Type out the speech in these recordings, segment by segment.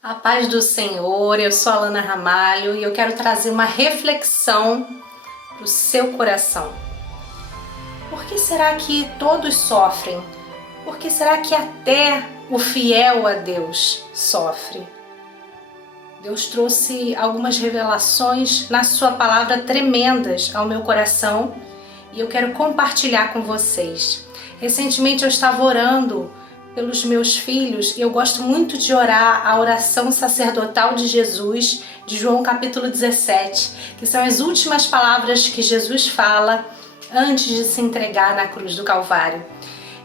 A paz do Senhor, eu sou a Alana Ramalho e eu quero trazer uma reflexão para o seu coração. Por que será que todos sofrem? Por que será que até o fiel a Deus sofre? Deus trouxe algumas revelações na sua palavra tremendas ao meu coração e eu quero compartilhar com vocês. Recentemente eu estava orando pelos meus filhos e eu gosto muito de orar a oração sacerdotal de Jesus, de João capítulo 17, que são as últimas palavras que Jesus fala antes de se entregar na cruz do Calvário.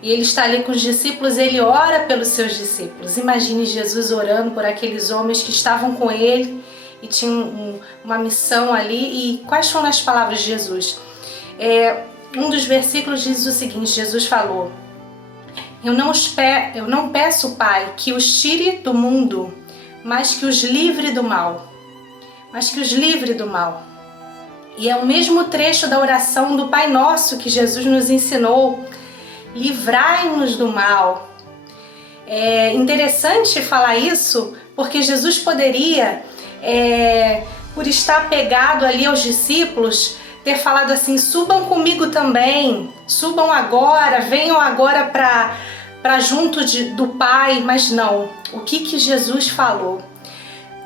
E ele está ali com os discípulos, ele ora pelos seus discípulos. Imagine Jesus orando por aqueles homens que estavam com ele e tinham uma missão ali. E quais foram as palavras de Jesus? Um dos versículos diz o seguinte: Jesus falou: Eu não peço, Pai, que os tire do mundo, mas que os livre do mal. Mas que os livre do mal. E é o mesmo trecho da oração do Pai Nosso que Jesus nos ensinou. Livrai-nos do mal. É interessante falar isso, porque Jesus poderia, por estar pegado ali aos discípulos, ter falado assim: subam comigo também, subam agora, venham agora para junto do Pai. Mas não, o que Jesus falou?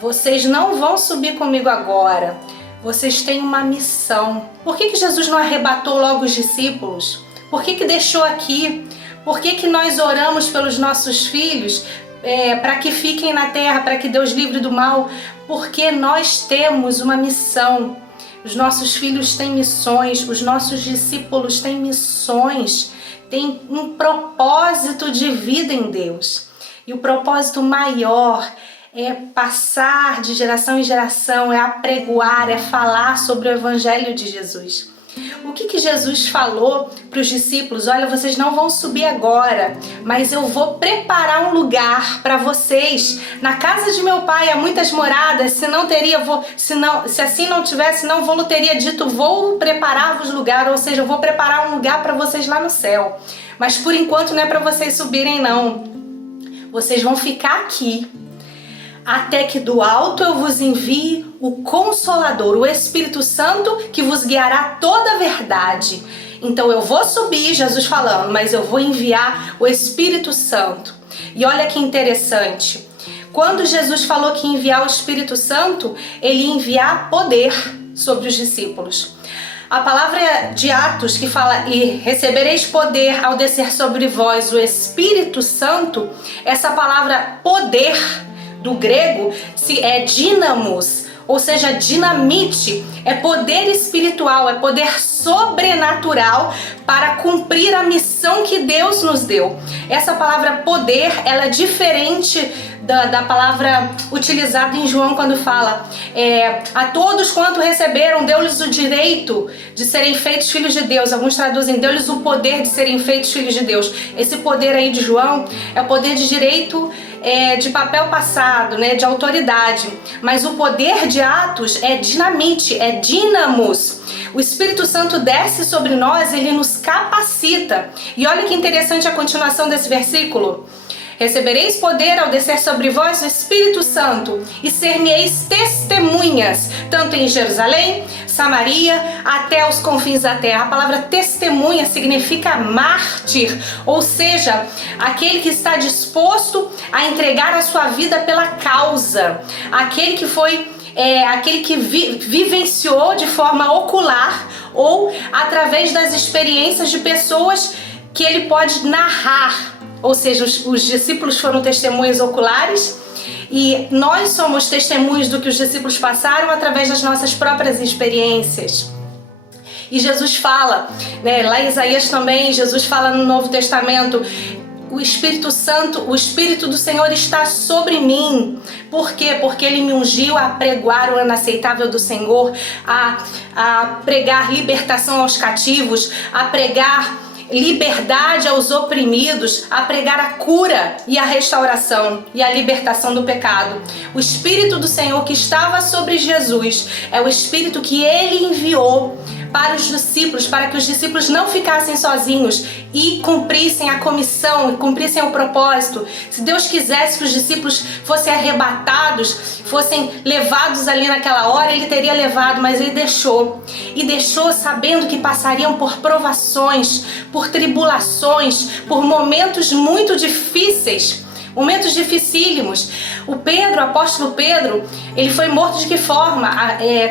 Vocês não vão subir comigo agora, vocês têm uma missão. Por que Jesus não arrebatou logo os discípulos? Por que deixou aqui? Por que nós oramos pelos nossos filhos para que fiquem na terra, para que Deus livre do mal? Porque nós temos uma missão. Os nossos filhos têm missões, os nossos discípulos têm missões, têm um propósito de vida em Deus. E o propósito maior é passar de geração em geração, é apregoar, é falar sobre o Evangelho de Jesus. O que Jesus falou para os discípulos? Olha, vocês não vão subir agora, mas eu vou preparar um lugar para vocês. Na casa de meu pai há muitas moradas, se assim não tivesse, não vou teria dito, vou preparar-vos lugar, ou seja, eu vou preparar um lugar para vocês lá no céu. Mas por enquanto não é para vocês subirem não. Vocês vão ficar aqui, até que do alto eu vos envie o Consolador, o Espírito Santo, que vos guiará toda a verdade. Então eu vou subir, Jesus falando, mas eu vou enviar o Espírito Santo. E olha que interessante, quando Jesus falou que ia enviar o Espírito Santo, ele ia enviar poder sobre os discípulos. A palavra de Atos que fala: e recebereis poder ao descer sobre vós o Espírito Santo, essa palavra poder do grego é dínamos, ou seja, dinamite, é poder espiritual, é poder sobrenatural para cumprir a missão que Deus nos deu. Essa palavra poder, ela é diferente da palavra utilizada em João quando fala: a todos quanto receberam, deu-lhes o direito de serem feitos filhos de Deus. Alguns traduzem: deu-lhes o poder de serem feitos filhos de Deus. Esse poder aí de João é o poder de direito, de papel passado, né, de autoridade. Mas o poder de Atos é dinamite, é dínamos. O Espírito Santo desce sobre nós, ele nos capacita. E olha que interessante a continuação desse versículo: recebereis poder ao descer sobre vós o Espírito Santo, e ser-me-eis testemunhas, tanto em Jerusalém, Samaria, até os confins da terra. A palavra testemunha significa mártir, ou seja, aquele que está disposto a entregar a sua vida pela causa, aquele que foi aquele que vivenciou de forma ocular ou através das experiências de pessoas que ele pode narrar. Ou seja, os discípulos foram testemunhas oculares e nós somos testemunhas do que os discípulos passaram através das nossas próprias experiências. E Jesus fala, né, lá em Isaías também, Jesus fala no Novo Testamento: o Espírito Santo, o Espírito do Senhor está sobre mim. Por quê? Porque Ele me ungiu a pregoar o ano aceitável do Senhor, a pregar libertação aos cativos, a pregar liberdade aos oprimidos, a pregar a cura e a restauração e a libertação do pecado. O Espírito do Senhor que estava sobre Jesus é o Espírito que Ele enviou para os discípulos, para que os discípulos não ficassem sozinhos e cumprissem a comissão, e cumprissem o propósito. Se Deus quisesse que os discípulos fossem arrebatados, fossem levados ali naquela hora, Ele teria levado, mas Ele deixou. E deixou sabendo que passariam por provações, por tribulações, por momentos muito difíceis, momentos dificílimos. O apóstolo Pedro, ele foi morto de que forma?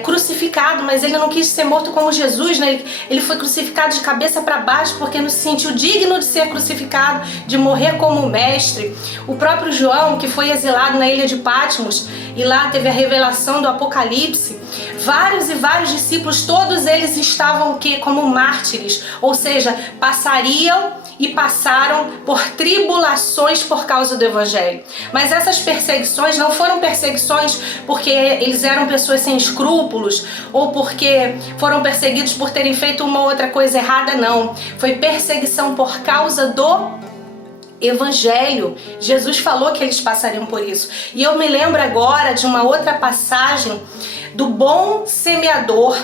Crucificado, mas ele não quis ser morto como Jesus, né? Ele foi crucificado de cabeça para baixo porque não se sentiu digno de ser crucificado, de morrer como mestre. O próprio João, que foi exilado na ilha de Patmos, e lá teve a revelação do Apocalipse. Vários e vários discípulos, todos eles estavam o quê? Como mártires, ou seja, passariam e passaram por tribulações por causa do Evangelho. Mas essas perseguições não foram perseguições porque eles eram pessoas sem escrúpulos ou porque foram perseguidos por terem feito uma outra coisa errada, não. Foi perseguição por causa do Evangelho. Jesus falou que eles passariam por isso. E eu me lembro agora de uma outra passagem do bom semeador,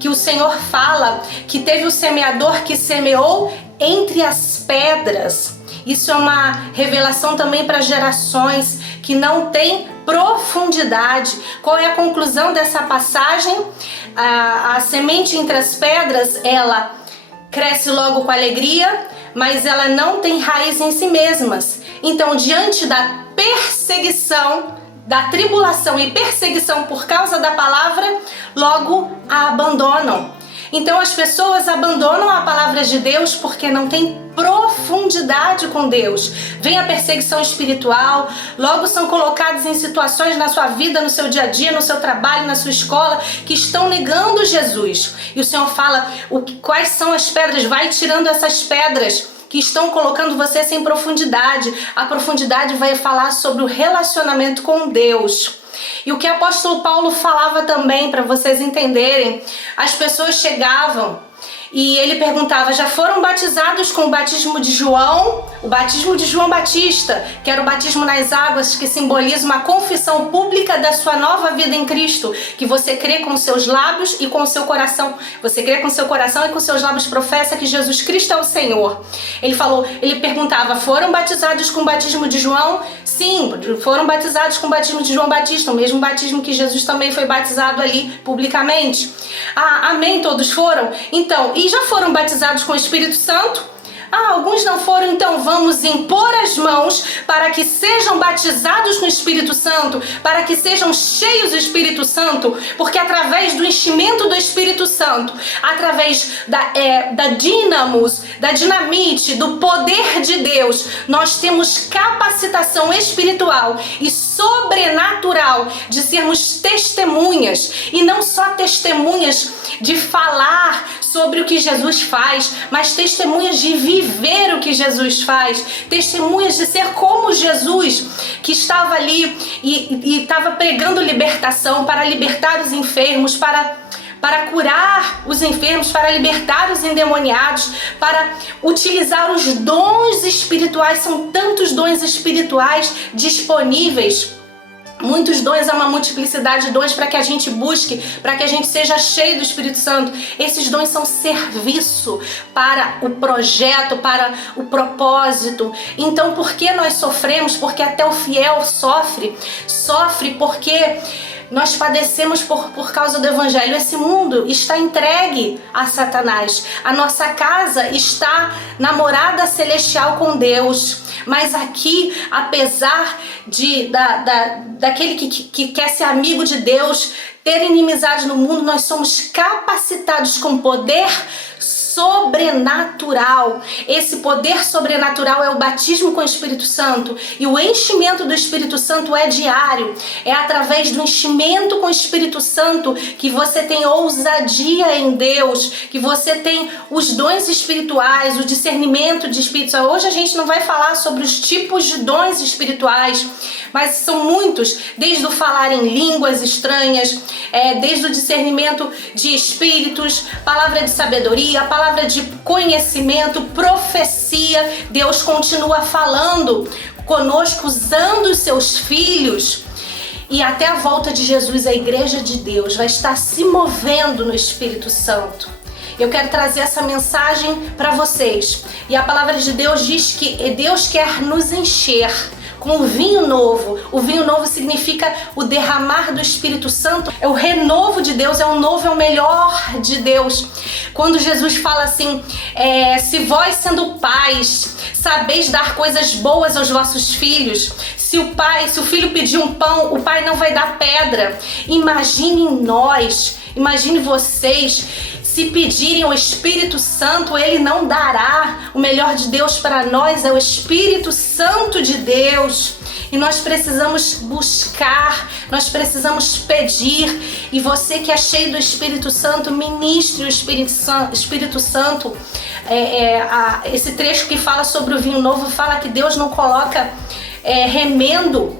que o Senhor fala que teve o semeador que semeou entre as pedras. Isso é uma revelação também para gerações que não têm profundidade. Qual é a conclusão dessa passagem? A semente entre as pedras, ela cresce logo com alegria, mas ela não tem raiz em si mesmas. Então, diante da perseguição, da tribulação e perseguição por causa da palavra, logo a abandonam. Então as pessoas abandonam a palavra de Deus porque não tem profundidade com Deus. Vem a perseguição espiritual, logo são colocados em situações na sua vida, no seu dia a dia, no seu trabalho, na sua escola, que estão negando Jesus. E o Senhor fala, quais são as pedras? Vai tirando essas pedras que estão colocando você sem profundidade. A profundidade vai falar sobre o relacionamento com Deus. E o que o apóstolo Paulo falava também, para vocês entenderem, as pessoas chegavam e ele perguntava, já foram batizados com o batismo de João? O batismo de João Batista, que era o batismo nas águas, que simboliza uma confissão pública da sua nova vida em Cristo, que você crê com os seus lábios e com o seu coração. Você crê com o seu coração e com os seus lábios professa que Jesus Cristo é o Senhor. Ele perguntava, foram batizados com o batismo de João? Sim, foram batizados com o batismo de João Batista, o mesmo batismo que Jesus também foi batizado ali publicamente. Ah, amém, todos foram? Então, e já foram batizados com o Espírito Santo? Ah, alguns não foram, então vamos impor as mãos para que sejam batizados com o Espírito Santo, para que sejam cheios do Espírito Santo, porque através do enchimento do Espírito Santo, através da dínamos, da dinamite, do poder de Deus, nós temos capacitação espiritual e sobrenatural de sermos testemunhas, e não só testemunhas de falar sobre o que Jesus faz, mas testemunhas de viver o que Jesus faz, testemunhas de ser como Jesus, que estava ali e estava pregando libertação para libertar os enfermos, para curar os enfermos, para libertar os endemoniados, para utilizar os dons espirituais. São tantos dons espirituais disponíveis. Muitos dons, há uma multiplicidade de dons para que a gente busque, para que a gente seja cheio do Espírito Santo. Esses dons são serviço para o projeto, para o propósito. Então, por que nós sofremos? Porque até o fiel sofre. Sofre porque nós padecemos por causa do Evangelho. Esse mundo está entregue a Satanás. A nossa casa está na morada celestial com Deus. Mas aqui, apesar daquele que quer ser amigo de Deus, ter inimizade no mundo, nós somos capacitados com poder sobrenatural. Esse poder sobrenatural é o batismo com o Espírito Santo, e o enchimento do Espírito Santo é diário. É através do enchimento com o Espírito Santo que você tem ousadia em Deus, que você tem os dons espirituais, o discernimento de espíritos. Hoje a gente não vai falar sobre os tipos de dons espirituais, mas são muitos, desde o falar em línguas estranhas, desde o discernimento de espíritos, palavra de sabedoria, palavra de conhecimento, profecia. Deus continua falando conosco, usando os seus filhos, e até a volta de Jesus, a igreja de Deus vai estar se movendo no Espírito Santo. Eu quero trazer essa mensagem para vocês. E a palavra de Deus diz que Deus quer nos encher com o vinho novo. O vinho novo significa o derramar do Espírito Santo. É o renovo de Deus, é o novo, é o melhor de Deus. Quando Jesus fala assim, se vós sendo pais, sabeis dar coisas boas aos vossos filhos, se o filho pedir um pão, o pai não vai dar pedra. Imagine nós, imagine vocês, se pedirem o Espírito Santo, Ele não dará. O melhor de Deus para nós é o Espírito Santo de Deus. E nós precisamos buscar, nós precisamos pedir. E você que é cheio do Espírito Santo, ministre o Espírito Santo. Esse trecho que fala sobre o vinho novo fala que Deus não coloca remendo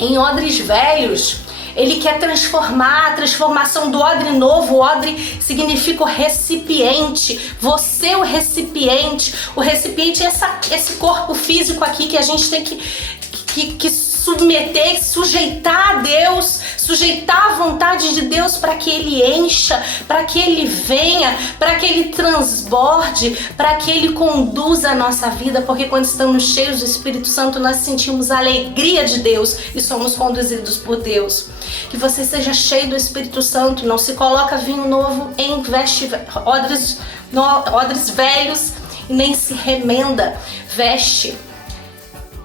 em odres velhos. Ele quer transformar, a transformação do odre novo. O odre significa o recipiente. Você é o recipiente. O recipiente é esse corpo físico aqui que a gente tem que submeter, sujeitar a Deus, sujeitar a vontade de Deus para que Ele encha, para que Ele venha, para que Ele transborde, para que Ele conduza a nossa vida, porque quando estamos cheios do Espírito Santo, nós sentimos a alegria de Deus e somos conduzidos por Deus. Que você seja cheio do Espírito Santo, não se coloca vinho novo em odres velhos e nem se remenda veste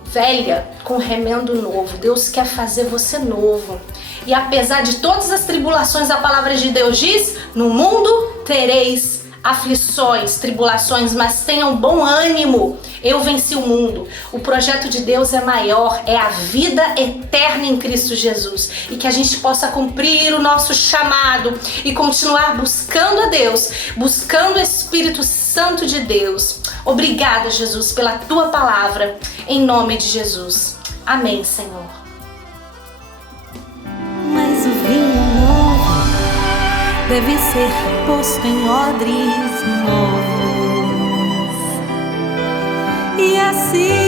velha com remendo novo. Deus quer fazer você novo. E apesar de todas as tribulações, a palavra de Deus diz: no mundo tereis aflições, tribulações, mas tenham bom ânimo. Eu venci o mundo. O projeto de Deus é maior, é a vida eterna em Cristo Jesus. E que a gente possa cumprir o nosso chamado e continuar buscando a Deus, buscando o Espírito Santo de Deus. Obrigada, Jesus, pela Tua palavra, em nome de Jesus. Amém, Senhor. Mas o vinho novo deve ser posto em odres novos, e assim